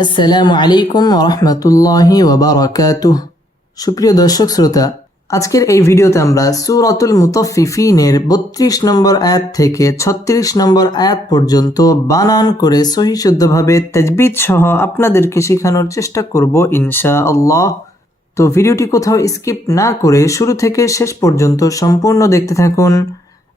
আসসালামু আলাইকুম রহমতুল্লাহি ওবরাকাতুহ। সুপ্রিয় দর্শক শ্রোতা, আজকের এই ভিডিওতে আমরা সুরাতুল মুতফিফিনের বত্রিশ নম্বর আয়াত থেকে ছত্রিশ নম্বর আয়াত পর্যন্ত বানান করে সহি শুদ্ধভাবে তাজবিদ সহ আপনাদেরকে শেখানোর চেষ্টা করব ইনশা আল্লাহ তো ভিডিওটি কোথাও স্কিপ না করে শুরু থেকে শেষ পর্যন্ত সম্পূর্ণ দেখতে থাকুন।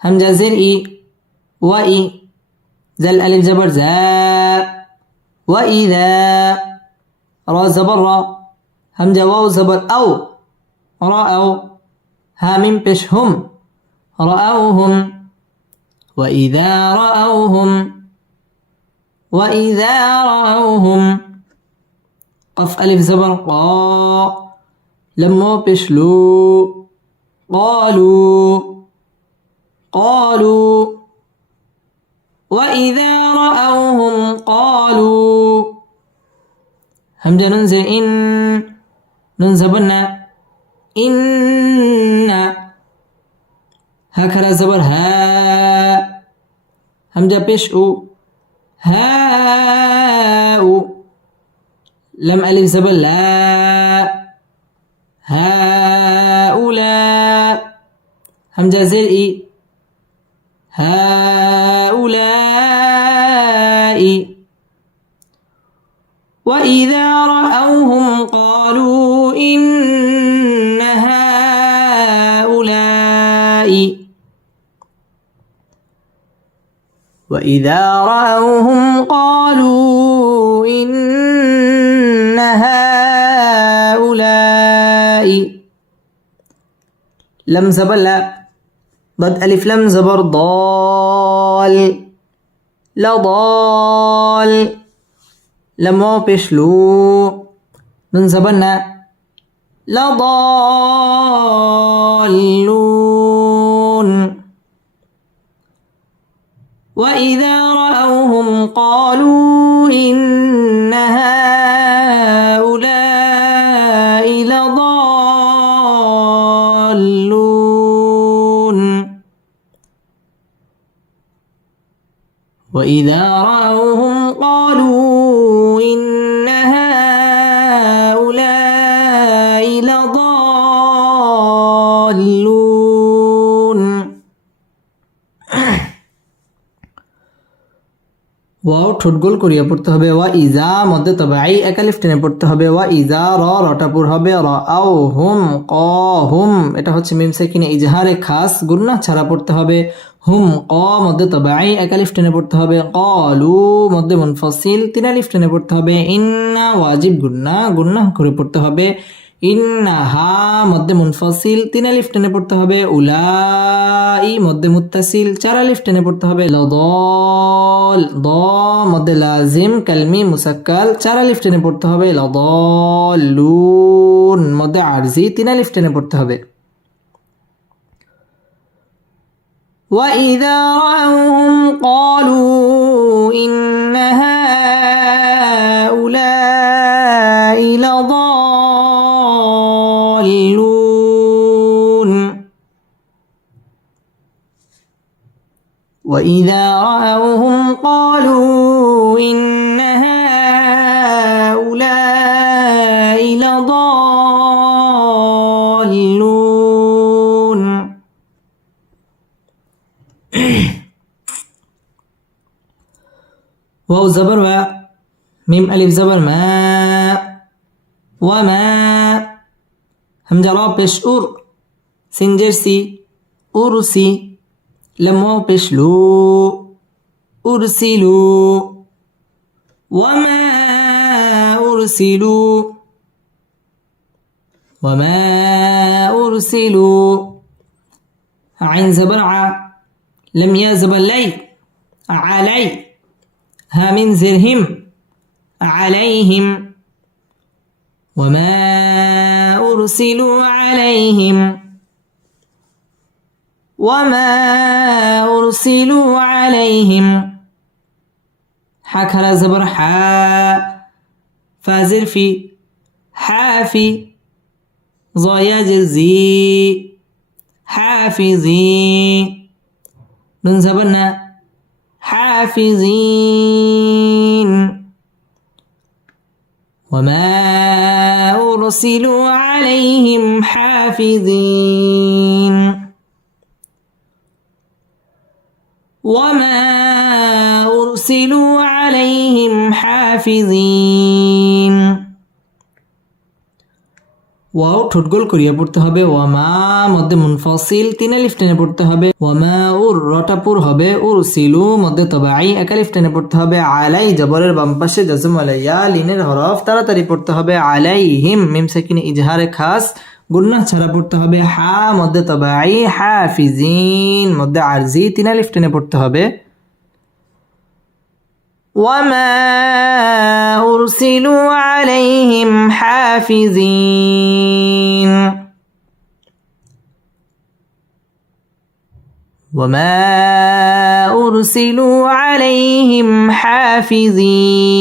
همزة زر إي وإي زل ألف زبر زا وإذا را زبر را همزة واو زبر أو رأوا هامين بش هم رأوهم وإذا رأوهم وإذا رأوهم قف ألف زبر قا لما بشلو قالوا. همزة ننزل إن ننزبنا إن هكذا زبر ها. همزة بيش أو هاء لم ألف زبر لا. هؤلاء همزة زر إي هؤلاء وإذا رأوهم قالوا إن هؤلاء وإذا رأوهم قالوا إن هؤلاء لم زبر لا. ضد ألف لم زبر ضال. لا ضال لم بشلو من زبرنا لا ضالون. وإذا رأوهم قالوا إن هؤلاء لضالون. وإذا رأوهم قالوا ওয়াও, ঠোঁট গোল করিয়া পড়তে হবে। ওয়া ইজা মধ্যে তবে আই একালিফ টেনে পড়তে হবে। ওয়া ইজা র রটাপুর হবে। র আও হুম, ক হুম, এটা হচ্ছে মিম সেকিনে ইজহারে খাস গুন্না ছাড়া পড়তে হবে। হুম, ক মধ্যে তবে আই একালিফ টেনে পড়তে হবে। ক লু মধ্যে মুনফসিল, তিন আলিফ টেনে পড়তে হবে। ইন্না ওয়াজিব গুন্না গুন্না করে পড়তে হবে। ইন্না হা মধ্যে মুনফসিল তিন আলিফ টেনে পড়তে হবে উলাই মধ্যে মুত্তাসিল চার আলিফ টেনে পড়তে হবে লদল দ মধ্যে লাজিম কালমি মুসাক্কাল চার আলিফ টেনে পড়তে হবে লদলুন মধ্যে আরজি তিন আলিফ টেনে পড়তে হবে وإذا رأوهم قالوا إن هؤلاء وإذا رأوهم قالوا إن هؤلاء لضالون واو زبر و ميم ألف زبر ما. وما. همزة را پیش أور؟ سنجر سی أرسي لم واو پیش لو أرسلوا وما أرسلوا وما أرسلوا عين زبر ع لم يا زبر لي علي. ها من زرهم. عليهم. وما أرسلوا عليهم. وما أرسلوا عليهم حكى زبر حا فازر في حافي ضياج زي حافظي نون زبرنا حافظين وما أرسلوا عليهم حافظين وما أرسلوا عليهم حافظين ওয়াও ঠোঁটগোল করিয়া পড়তে হবে ওয়ামা মধ্যে মুনফসিল তিন আলিফ টেনে পড়তে হবে ওয়ামা উর রটাপুর হবে উর সিলু মধ্যে তবাই এক আলিফ টেনে পড়তে হবে আলাই জবরের বাম পাশে জজম আলাইয়া লিনের হরফ তাড়াতাড়ি পড়তে হবে আলাই হিম মিম সাকিনে ইজহারে খাস গুন্না ছাড়া পড়তে হবে হা মধ্যে তবাই হাফিজিন মধ্যে আরজি তিন আলিফ টেনে পড়তে হবে وما أرسلوا عليهم حافظين وما أرسلوا عليهم حافظين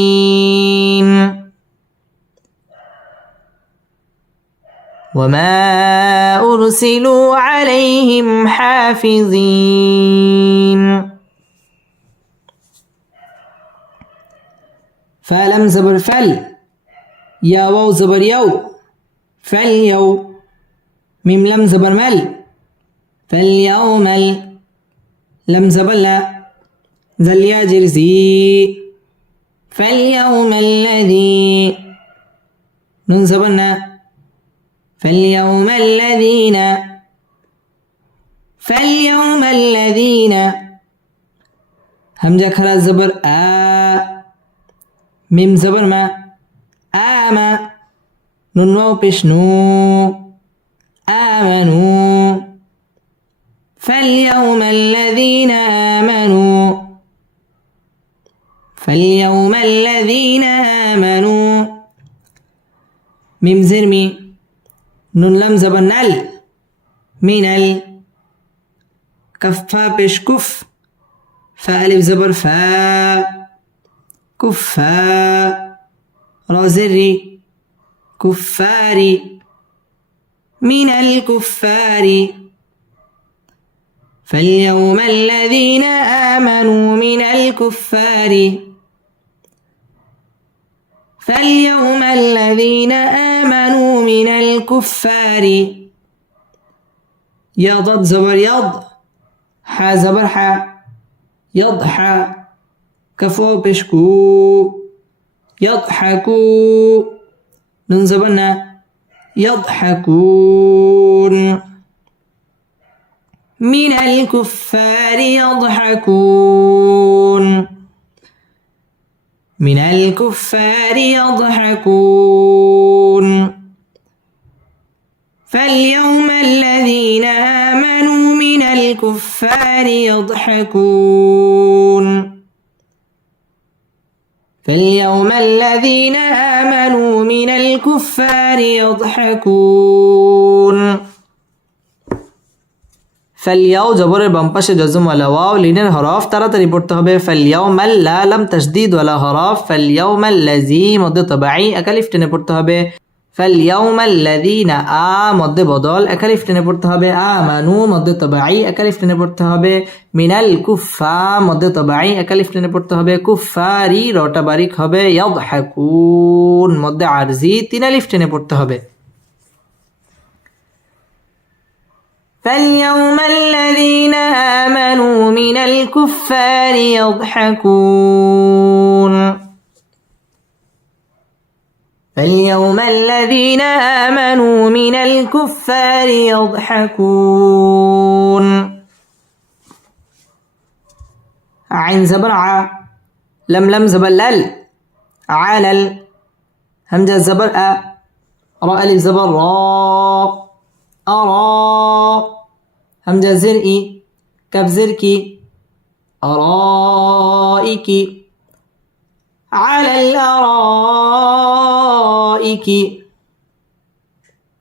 وما أرسلوا عليهم حافظين فلم زبر فل يا واو زبر يو فل يو ميم لم زبر مل فاليوم ال لم زبر لا زل يا جرزي فاليوم الذي نون زبرنا فاليوم الذين فاليوم الذين همزة كرا زبر آ ميم زبر ما آما نون واو پیش نو آمنوا فاليوم الذين آمنوا فاليوم الذين آمنوا. ميم زرمي نون لم زبن ال من ال كفا بش كف. فألف زبر فا. كفا. رازري كفاري. من الكفار فاليوم الذين آمنوا من الكفار. فاليوم الذين آمنوا من الكفار. يضد زبر يض حا زبر حا. يضحى كفو بشكو. يضحكوا ننزبنا يضحكون من الكفار يضحكون. من الكفار يضحكون. فاليوم الذين آمنوا من الكفار يضحكون. فاليوم الذين آمنوا من الكفار يضحكون. ফালিয়াও জবরের বাম পাশে জজম ওয়ালা ওয়াও, লিনের হরফ তাড়াতাড়ি পড়তে হবে। ফালিয়াও মাল লাম তাসদিদ ওয়ালা হরফ, ফালিয়াও মাল লাজি মধ্যে তবাই একালিফ টেনে পড়তে হবে। ফালিয়াউম আল্লাযীনা আ মধ্যে বদল একালিফ টেনে পড়তে হবে। আমানু মধ্যে তবাই একালিফ টেনে পড়তে হবে। মিনাল কুফা মধ্যে তবাই একালিফ টেনে পড়তে হবে। কুফারি রটা বারিক হবে, ইয়াদহাকুন মধ্যে আরজি তিন আলিফ টেনে পড়তে হবে। فاليوم الذين آمنوا من الكفار يضحكون. فاليوم الذين آمنوا من الكفار يضحكون. عين زبر لم لم زبر لل علل همزة زبر أ راء ألف زبر أرى همزة زرئي كف زركي أرائك على الأرائك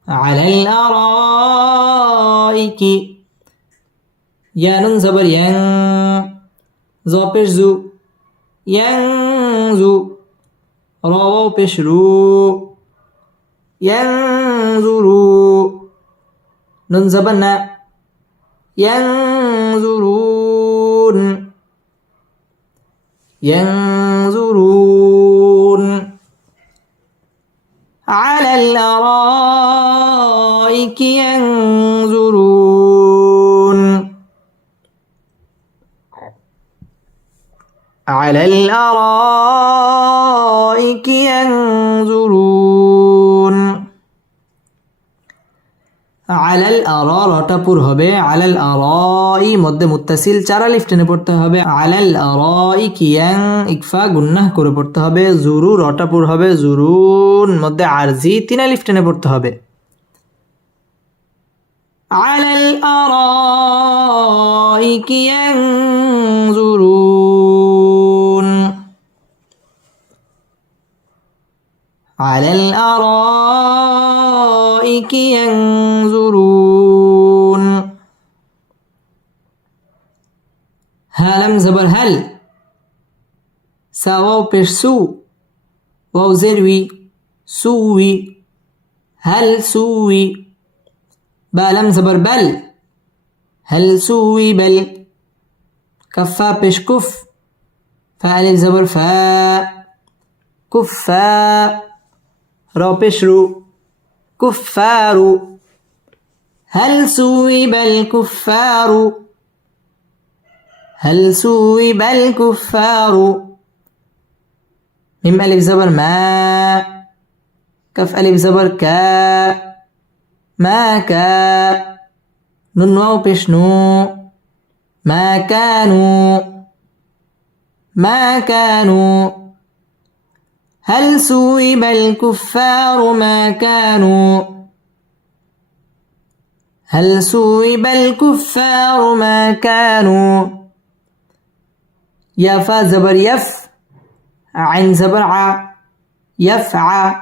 على الأرائك يا نون زبر ين زو ينزو. رو بشرو ينظروا نون زبر ينظرون ينظرون على الأرائك ينظرون على الأرائك ينظرون আলাল আর রটাপুর হবে, আলাল আর ই মধ্যে মুত্তাসিল চারা লিফ টেনে পড়তে হবে, আলাল আর ই কিয়াং ইকফা গুন্নাহ করে পড়তে হবে জুরু রটাপুর হবে জুরুন মধ্যে আরজি তিনা লিফ টেনে পড়তে হবে। আলাল আর কিয়াং سواو بيش سو واو زروي سوي هل سوي بالم زبر بل هل سوي بل كفا بيش كف فألف زبر فا كفا رو بيش رو كفار هل سوب الكفار هل سوب الكفار ميم ألف زبر ما كف ألف زبر كا ما كا نون واو بشنو ما كانوا ما كانوا هل سوب الكفار ما كانوا؟ هل سوب الكفار ما كانوا؟ يا فا زبر يف عين زبر ع يفع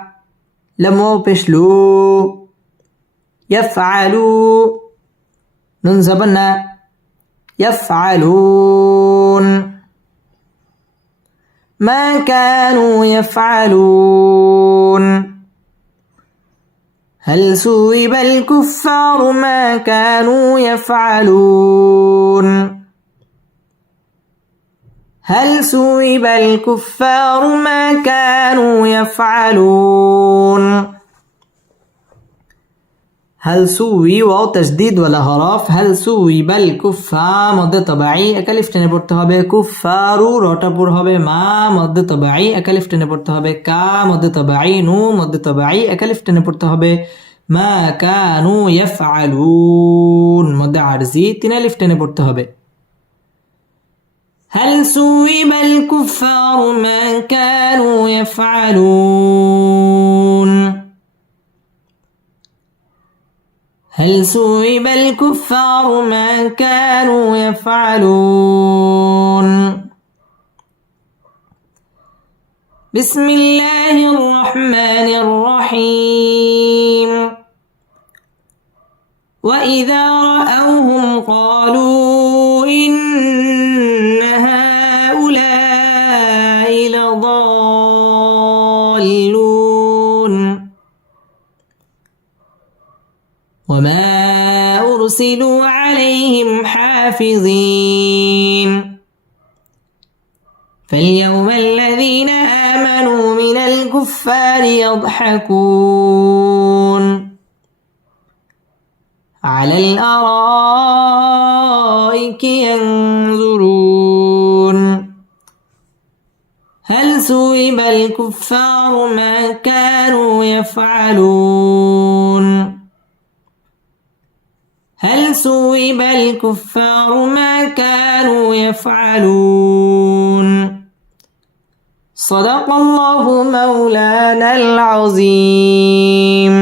لمو بشلو يفعلوا نون زبرنا يفعلون. ما كانوا يفعلون. هل سوب الكفار ما كانوا يفعلون؟ هل سوب الكفار ما كانوا يفعلون هل سوي واو تجديد ولا হরফ هل سوي بل কুফা মধ্যে তবাই একালিফ টেনে পড়তে হবে কুফারু রটাপুর হবে মা মধ্যে তবাই একালিফ টেনে পড়তে হবে কা মধ্যে তবাই নু মধ্যে তবাই একালিফ টেনে পড়তে হবে মা কানু ইয়াফআলুন মধ্যে আরজি তিন আলিফ টেনে পড়তে হবে هل سوب الكفار ما كانوا يفعلون؟ هل سوب الكفار ما كانوا يفعلون؟ بسم الله الرحمن الرحيم. وإذا رأوهم قالوا أرسلوا عليهم حافظين. فاليوم الذين آمنوا من الكفار يضحكون. على الأرائك ينظرون. هل سوب الكفار ما كانوا يفعلون؟ هل سوب الكفار ما كانوا يفعلون؟ صدق الله مولانا العظيم.